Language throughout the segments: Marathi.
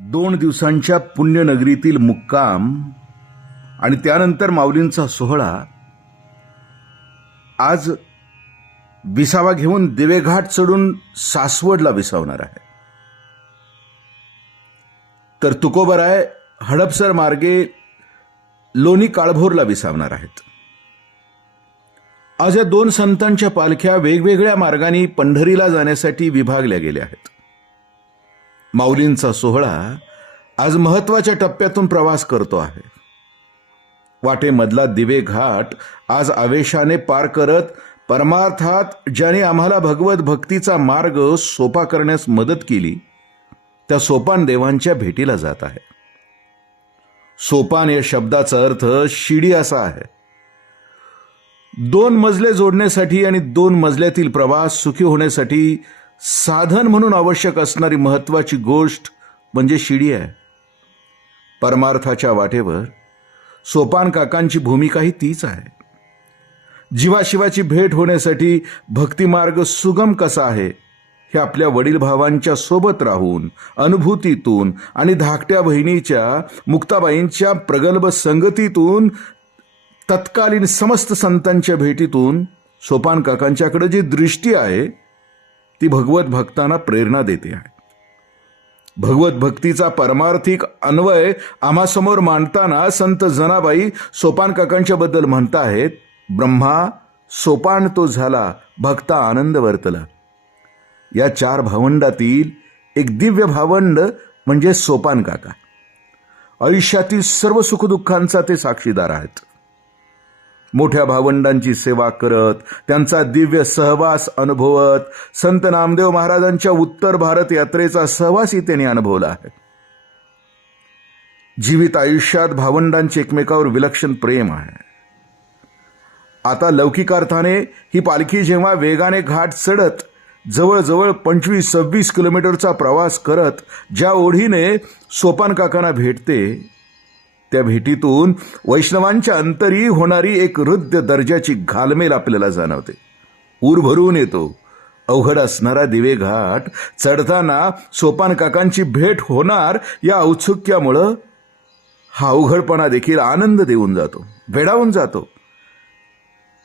2 दिवसांच्या पुण्यनगरीतील मुक्काम आणि त्यानंतर माऊलींचा सोहळा आज विसावा घेऊन दिवेघाट चढून सासवडला विसावणार आहे. तर तुकोबराय हडपसर मार्गे लोणी काळभोरला विसावणार आहेत. आज या 2 संतांच्या पालख्या वेगवेगळ्या मार्गांनी पंढरीला जाण्यासाठी विभागल्या गेल्या आहेत. माऊलींचा सोहळा आज महत्वाच्या टप्प्यातून प्रवास करतो आहे. वाटेमधला दिवे घाट आज आवेशाने पार करत परमार्थात ज्याने आम्हाला भगवत भक्तीचा मार्ग सोपा करण्यास मदत केली त्या सोपान देवांच्या भेटीला जात आहे. सोपान या शब्दाचा अर्थ शिडी असा आहे. 2 मजले जोडण्यासाठी आणि 2 मजल्यातील प्रवास सुखी होण्यासाठी साधन म्हणून आवश्यक असणारी महत्वाची गोष्ट म्हणजे शिडी आहे. परमार्थाच्या वाटेवर सोपान काकांची भूमिकाही तीच आहे. जीवाशिवाची भेट होण्यासाठी भक्तिमार्ग सुगम कसा आहे हे आपल्या वडील भावांच्या सोबत राहून अनुभूतीतून आणि धाकट्या बहिणीच्या मुक्ताबाईंच्या प्रगल्भ संगतीतून तत्कालीन समस्त संतांच्या भेटीतून सोपान काकांच्याकडे जी दृष्टी आहे ती भगवत भक्तांना प्रेरणा देते आहे. भगवत भक्तीचा परमार्थिक अन्वय आम्हासमोर मांडताना संत जनाबाई सोपान काकांच्या बद्दल म्हणताहेत, ब्रह्मा सोपान तो झाला भक्ता आनंद वर्तला. या 4 भावंडातील एक दिव्य भावंड म्हणजे सोपान काका. आयुष्यातील सर्व सुखदुःखांचा ते साक्षीदार आहेत. मोठ्या भावंडांची सेवा करत त्यांचा दिव्य सहवास अनुभवत संत नामदेव महाराजांच्या उत्तर भारत यात्रेचा सहवासही त्यांनी अनुभवला आहे. जीवित आयुष्यात भावंडांचे एकमेकावर विलक्षण प्रेम आहे. आता लौकिकार्थाने ही पालखी जेव्हा वेगाने घाट चढत जवळजवळ 25-26 किलोमीटरचा प्रवास करत ज्या ओढीने सोपान काकांना भेटते त्या भेटीतून वैष्णवांच्या अंतरी होणारी एक हृदय दर्जाची घालमेल आपल्याला जाणवते. ऊर भरून येतो. अवघड असणारा दिवे घाट चढताना सोपान काकांची भेट होणार या औत्सुक्यामुळं हा अवघडपणा देखील आनंद देऊन जातो, वेडावून जातो.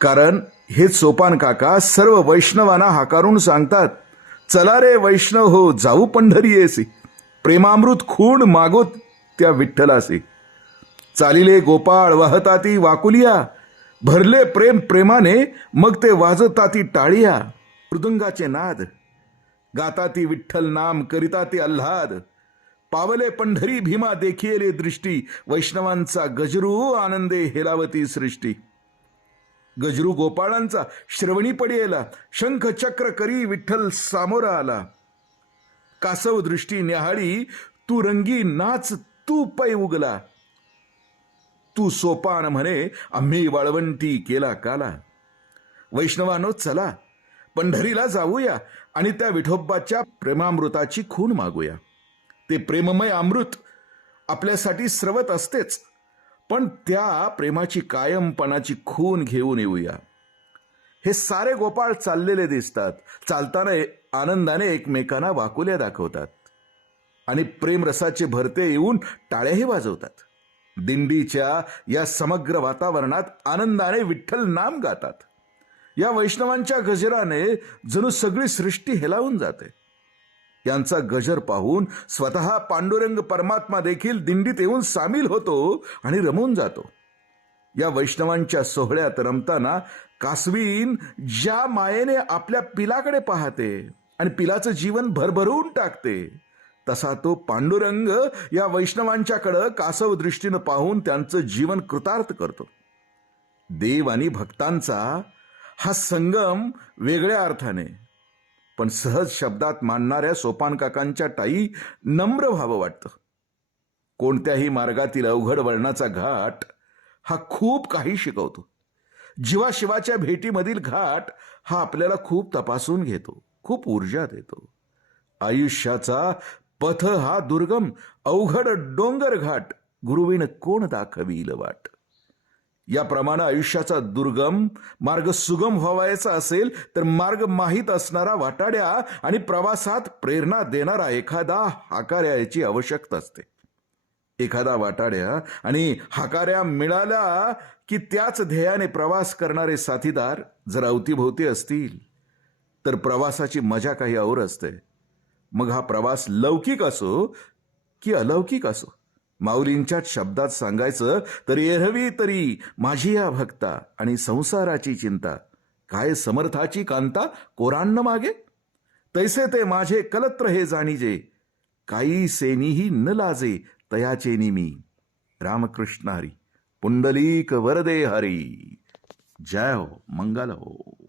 कारण हे सोपान काका सर्व वैष्णवांना हाकारून सांगतात, चला रे वैष्णव हो जाऊ पंढरी येसी, प्रेमामृत खूण मागोत त्या विठ्ठलासी. चालिले गोपाळ वाहताती वाकुलिया, भरले प्रेम प्रेमाने मग ते वाजताती टाळिया. मृदुंगाचे नाद गाताती विठ्ठल नाम करिताती आल्हाद. पावले पंढरी भीमा देखिले दृष्टी, वैष्णवांचा गजरू आनंदे हेलावती सृष्टी. गजरू गोपाळांचा श्रवणी पडियेला, शंख चक्र करी विठ्ठल सामोरा आला. कासव दृष्टी न्याहाळी तू रंगी नाच तू पै उगला. तू सोपान म्हणे आम्ही वाळवंटी केला काला. वैष्णवानो चला पंढरीला जाऊया आणि त्या विठोबाच्या प्रेमामृताची खूण मागूया. ते प्रेममय अमृत आपल्यासाठी स्रवत असतेच, पण त्या प्रेमाची कायमपणाची खूण घेऊन येऊया. हे सारे गोपाळ चाललेले दिसतात. चालताना आनंदाने एकमेकांना वाकुल्या दाखवतात आणि प्रेमरसाचे भरते येऊन टाळ्याही वाजवतात. दिंडीच्या या समग्र वातावरणात आनंदाने विठ्ठल नाम गातात. या वैष्णवांच्या गजराने जणू सगळी सृष्टी हेलावून जाते. यांचा गजर पाहून स्वतः पांडुरंग परमात्मा देखील दिंडीत येऊन सामील होतो आणि रमून जातो. या वैष्णवांच्या सोहळ्यात रमताना कासवीन ज्या मायेने आपल्या पिलाकडे पाहते आणि पिलाचं जीवन भरभरून टाकते, तसा तो पांडुरंग या वैष्णवांच्याकडे कासव दृष्टीनं पाहून त्यांचं जीवन कृतार्थ करतो. देव आणि भक्तांचा हा संगम वेगळ्या अर्थाने पण सहज शब्दात मांडणाऱ्या सोपान काकांच्या टाई नम्र व्हावं वाटतं. कोणत्याही मार्गातील अवघड वळणाचा घाट हा खूप काही शिकवतो. जीवाशिवाच्या भेटीमधील घाट हा आपल्याला खूप तपासून घेतो, खूप ऊर्जा देतो. आयुष्याचा पथ हा दुर्गम अवघड डोंगर घाट गुरुविण कोण दाखवील वाट. याप्रमाणे आयुष्याचा दुर्गम मार्ग सुगम व्हावायचा असेल तर मार्ग माहीत असणारा वाटाड्या आणि प्रवासात प्रेरणा देणारा एखादा हाकाऱ्या याची आवश्यकता असते. एखादा वाटाड्या आणि हाकाऱ्या मिळाला की त्याच ध्येयाने प्रवास करणारे साथीदार जर अवतीभोवती असतील तर प्रवासाची मजा काही और असते. मग हा प्रवास लौकिक असो की अलौकिक असो. माऊलींच्या शब्दात सांगायचं तर एरहवी तरी माझी या भक्ता आणि संसाराची चिंता, काय समर्थाची कांता कोरान्न मागे. तैसे ते माझे कलत्र हे जाणीजे, काही सेनीही न लाजे तयाचे निमी. रामकृष्ण हरी. पुंडलीक वरदे हरी. जय हो, मंगल हो.